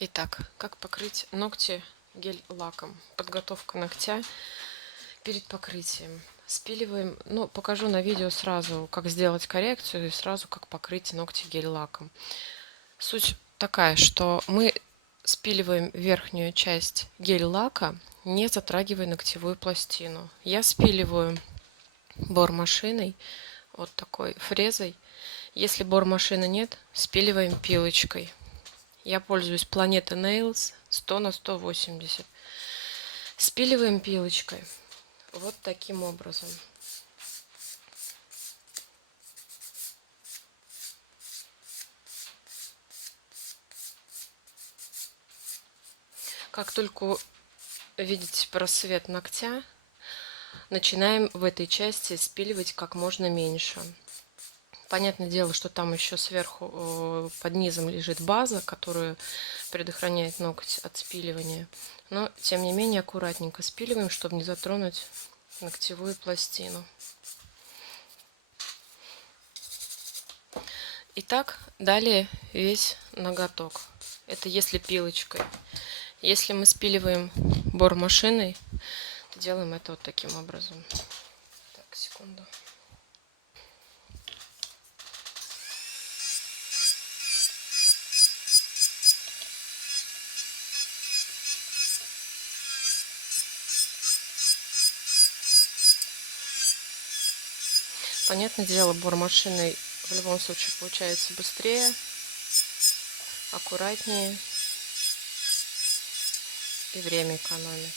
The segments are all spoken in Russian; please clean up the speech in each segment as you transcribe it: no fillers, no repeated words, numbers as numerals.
Итак, как покрыть ногти гель-лаком? Подготовка ногтя перед покрытием. Спиливаем, ну, покажу на видео сразу, как сделать коррекцию и сразу, как покрыть ногти гель-лаком. Суть такая, что мы спиливаем верхнюю часть гель-лака, не затрагивая ногтевую пластину. Я спиливаю бор-машиной, вот такой фрезой. Если бор-машины нет, спиливаем пилочкой. Я пользуюсь Planeta Nails 100 на 180. Спиливаем пилочкой. Вот таким образом. Как только видите просвет ногтя, начинаем в этой части спиливать как можно меньше. Понятное дело, что там еще сверху под низом лежит база, которая предохраняет ноготь от спиливания. Но, тем не менее, аккуратненько спиливаем, чтобы не затронуть ногтевую пластину. Итак, далее весь ноготок. Это если пилочкой. Если мы спиливаем бор-машиной, то делаем это вот таким образом. Так, секунду. Понятное дело, бор-машиной в любом случае получается быстрее, аккуратнее и время экономит.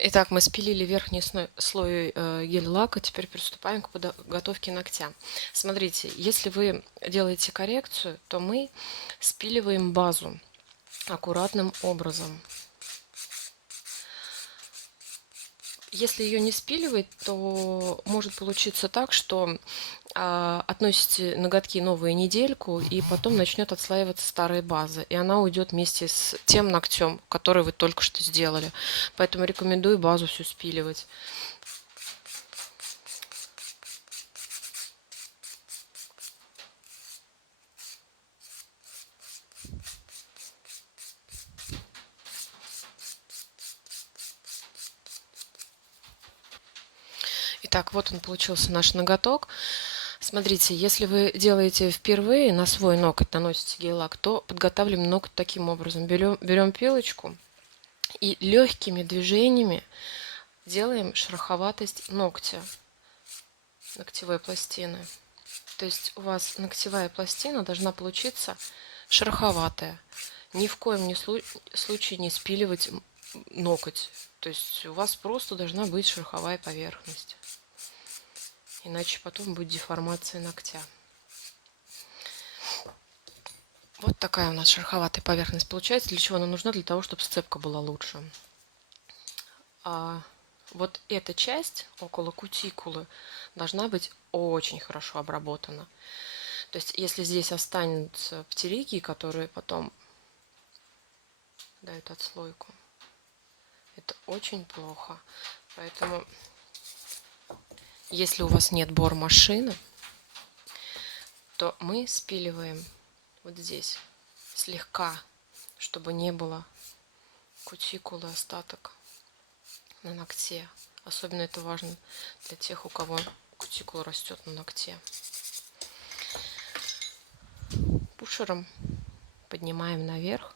Итак, мы спилили верхний слой гель-лака, теперь приступаем к подготовке ногтя. Смотрите, если вы делаете коррекцию, то мы спиливаем базу аккуратным образом. Если ее не спиливать, то может получиться так, что относите ноготки новые недельку, и потом начнет отслаиваться старая база, и она уйдет вместе с тем ногтем, который вы только что сделали. Поэтому рекомендую базу всю спиливать. Итак, вот он получился наш ноготок. Смотрите, если вы делаете впервые на свой ноготь, наносите гель-лак, то подготавливаем ноготь таким образом. Берем пилочку и легкими движениями делаем шероховатость ногтя, ногтевой пластины. То есть у вас ногтевая пластина должна получиться шероховатая. Ни в коем случае не спиливать ноготь. То есть у вас просто должна быть шероховая поверхность. Иначе потом будет деформация ногтя. Вот такая у нас шероховатая поверхность получается. Для чего она нужна? Для того, чтобы сцепка была лучше. Вот эта часть около кутикулы должна быть очень хорошо обработана. То есть, если здесь останутся птерики, которые потом дают отслойку, это очень плохо. Поэтому, если у вас нет бор-машины, то мы спиливаем вот здесь слегка, чтобы не было кутикулы, остаток на ногте. Особенно это важно для тех, у кого кутикула растет на ногте. Пушером поднимаем наверх.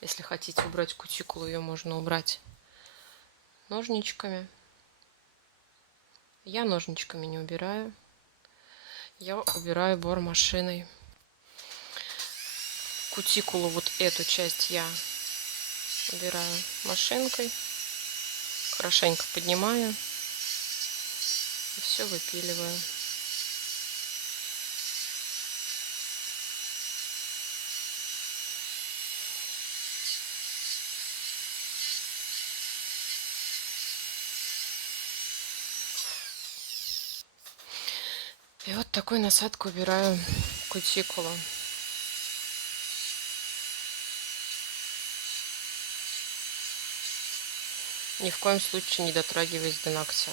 Если хотите убрать кутикулу, ее можно убрать ножничками. Я ножничками не убираю. Я убираю бор-машиной. Кутикулу, вот эту часть, я убираю машинкой. Хорошенько поднимаю. И все выпиливаю. И вот такой насадкой убираю кутикулу. Ни в коем случае не дотрагиваясь до ногтя.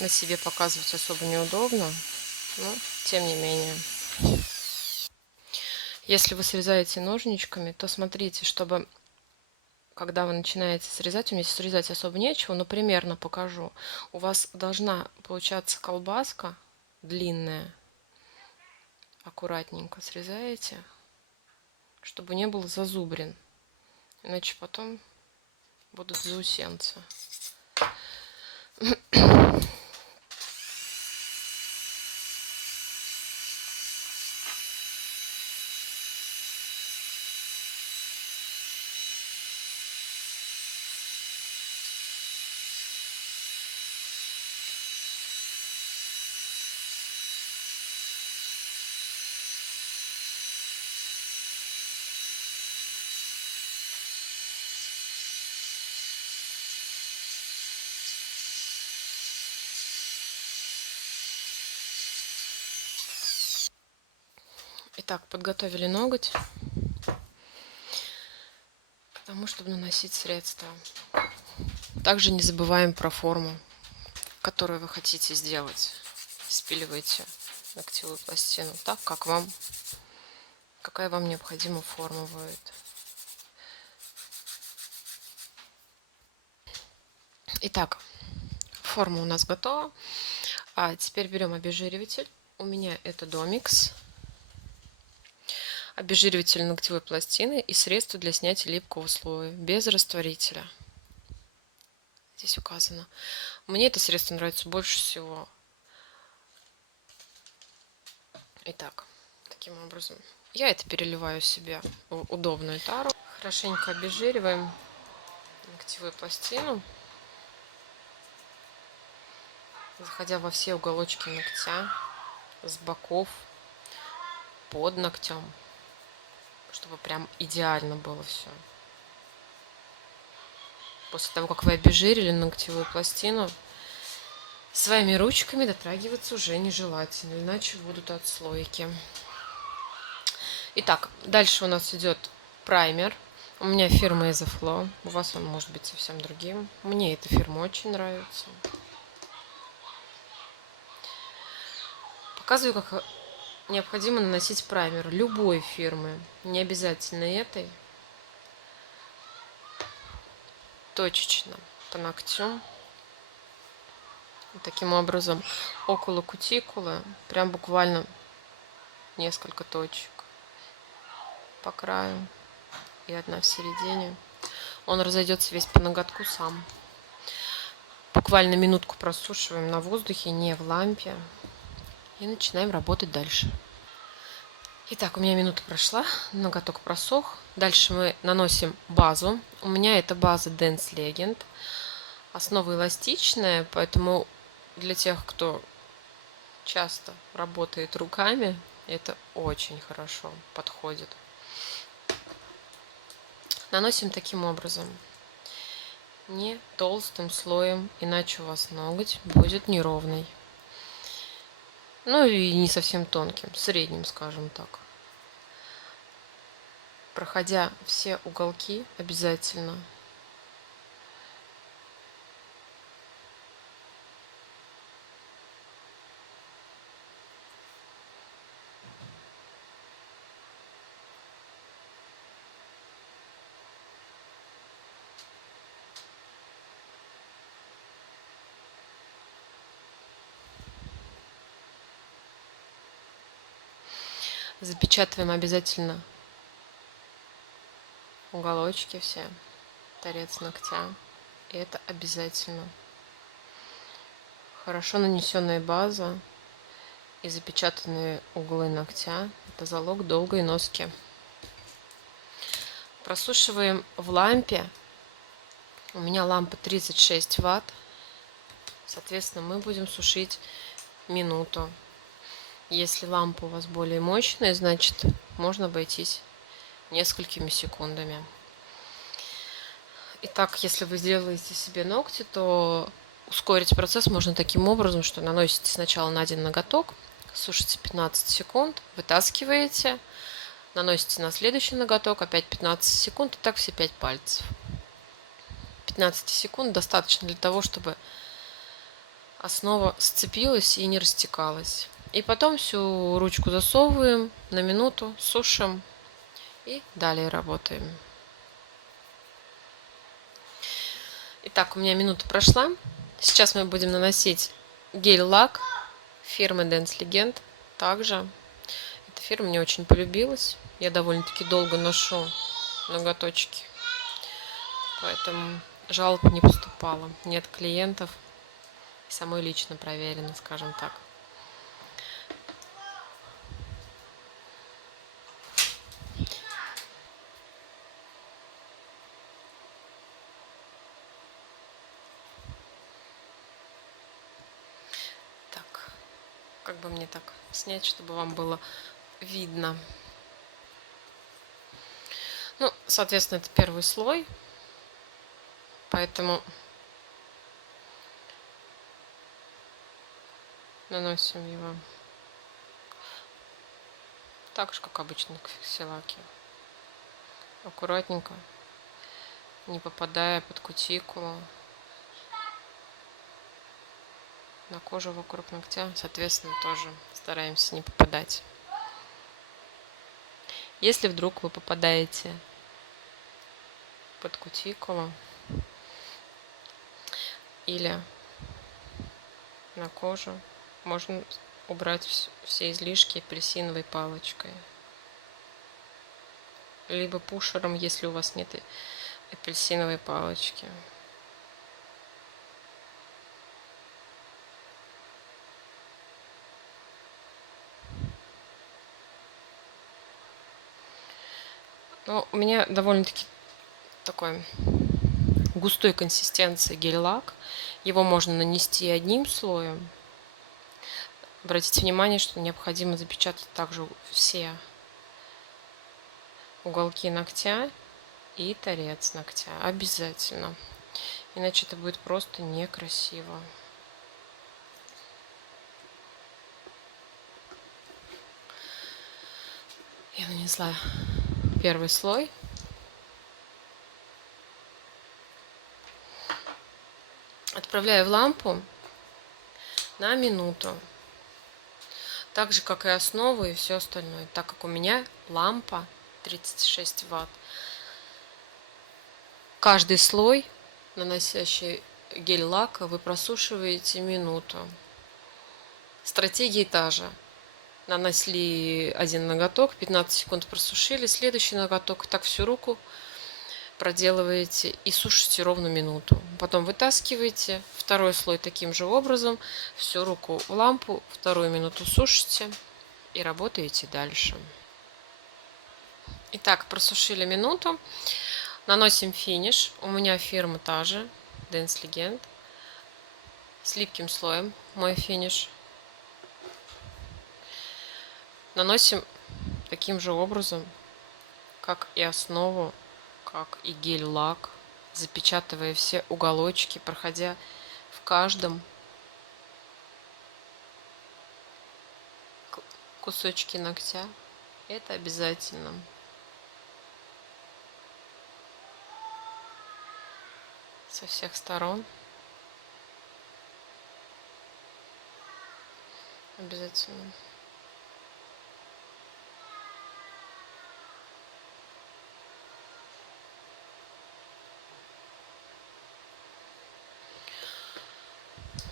На себе показывать особо неудобно, но тем не менее. Если вы срезаете ножничками, то смотрите, чтобы когда вы начинаете срезать, у меня срезать особо нечего, но примерно покажу. У вас должна получаться колбаска длинная. Аккуратненько срезаете, чтобы не был зазубрин. Иначе потом будут заусенцы. Итак, подготовили ноготь к тому, чтобы наносить средство. Также не забываем про форму, которую вы хотите сделать. Спиливайте ногтевую пластину так, какая вам необходима форма будет. Итак, форма у нас готова. А теперь берем обезжириватель. У меня это Домикс. Обезжириватель ногтевой пластины и средство для снятия липкого слоя без растворителя. Здесь указано. Мне это средство нравится больше всего. Итак, таким образом я это переливаю себе в удобную тару. Хорошенько обезжириваем ногтевую пластину, заходя во все уголочки ногтя, с боков, под ногтем, чтобы прям идеально было все. После того, как вы обезжирили ногтевую пластину, своими ручками дотрагиваться уже нежелательно, иначе будут отслойки. Итак, дальше у нас идет праймер. У меня фирма Isoflo, у вас он может быть совсем другим. Мне эта фирма очень нравится. Показываю, как необходимо наносить праймер любой фирмы, не обязательно этой. Точечно по ногтю. Таким образом, около кутикулы, прям буквально несколько точек по краю и одна в середине. Он разойдется весь по ноготку сам. Буквально минутку просушиваем на воздухе, не в лампе. И начинаем работать дальше. Итак, у меня минута прошла, ноготок просох. Дальше мы наносим базу. У меня это база Dance Legend. Основа эластичная, поэтому для тех, кто часто работает руками, это очень хорошо подходит. Наносим таким образом, не толстым слоем, иначе у вас ноготь будет неровный. Ну и не совсем тонким, средним, скажем так. Проходя все уголки обязательно. Запечатываем обязательно уголочки все, торец ногтя. И это обязательно. Хорошо нанесенная база и запечатанные углы ногтя – это залог долгой носки. Просушиваем в лампе. У меня лампа 36 Вт. Соответственно, мы будем сушить минуту. Если лампа у вас более мощная, значит, можно обойтись несколькими секундами. Итак, если вы сделаете себе ногти, то ускорить процесс можно таким образом, что наносите сначала на один ноготок, сушите 15 секунд, вытаскиваете, наносите на следующий ноготок, опять 15 секунд, и так все 5 пальцев. 15 секунд достаточно для того, чтобы основа сцепилась и не растекалась. И потом всю ручку засовываем на минуту, сушим и далее работаем. Итак, у меня минута прошла. Сейчас мы будем наносить гель-лак фирмы Dance Legend. Также эта фирма мне очень полюбилась. Я довольно-таки долго ношу ноготочки, поэтому жалоб не поступало. Нет клиентов. Самой лично проверено, скажем так. Так, как бы мне так снять, чтобы вам было видно. Ну, соответственно, это первый слой, поэтому наносим его так же, как обычно к фиксилаке. Аккуратненько, не попадая под кутикулу, на кожу вокруг ногтя, соответственно, тоже стараемся не попадать. Если вдруг вы попадаете под кутикулу или на кожу, можно убрать все излишки апельсиновой палочкой. Либо пушером, если у вас нет апельсиновой палочки. Но у меня довольно-таки такой густой консистенции гель-лак. Его можно нанести одним слоем. Обратите внимание, что необходимо запечатать также все уголки ногтя и торец ногтя. Обязательно. Иначе это будет просто некрасиво. Я нанесла первый слой. Отправляю в лампу на минуту. Так же, как и основу и все остальное. Так как у меня лампа 36 Вт. Каждый слой, наносящий гель-лак, вы просушиваете минуту. Стратегия та же. Нанесли один ноготок, 15 секунд просушили, следующий ноготок, так всю руку проделываете и сушите ровно минуту. Потом вытаскиваете второй слой таким же образом, всю руку в лампу, вторую минуту сушите и работаете дальше. Итак, просушили минуту. Наносим финиш. У меня фирма та же, Dance Legend. С липким слоем мой финиш. Наносим таким же образом, как и основу, как и гель-лак, запечатывая все уголочки, проходя в каждом кусочке ногтя. Это обязательно. Со всех сторон. Обязательно.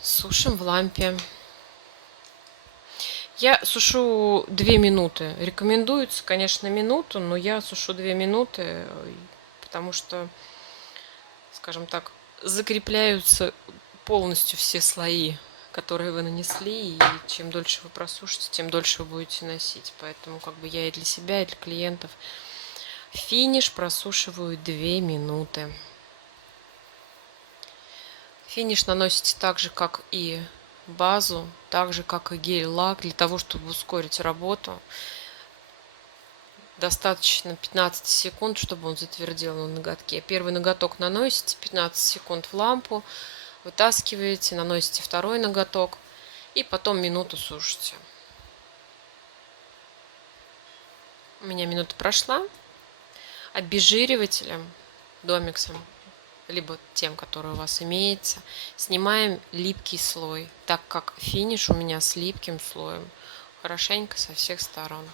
Сушим в лампе. Я сушу 2 минуты. Рекомендуется, конечно, минуту, но я сушу 2 минуты, потому что, скажем так, закрепляются полностью все слои, которые вы нанесли, и чем дольше вы просушите, тем дольше вы будете носить. Поэтому как бы я и для себя, и для клиентов финиш просушиваю 2 минуты. Финиш наносите так же, как и базу, так же, как и гель-лак, для того, чтобы ускорить работу. Достаточно 15 секунд, чтобы он затвердел на ноготке. Первый ноготок наносите, 15 секунд в лампу, вытаскиваете, наносите второй ноготок и потом минуту сушите. У меня минута прошла. Обезжиривателем, домиксом либо тем, который у вас имеется. Снимаем липкий слой, так как финиш у меня с липким слоем. Хорошенько со всех сторон.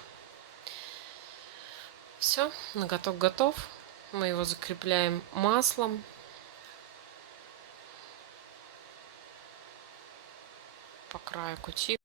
Все, ноготок готов. Мы его закрепляем маслом. По краю кутикулы.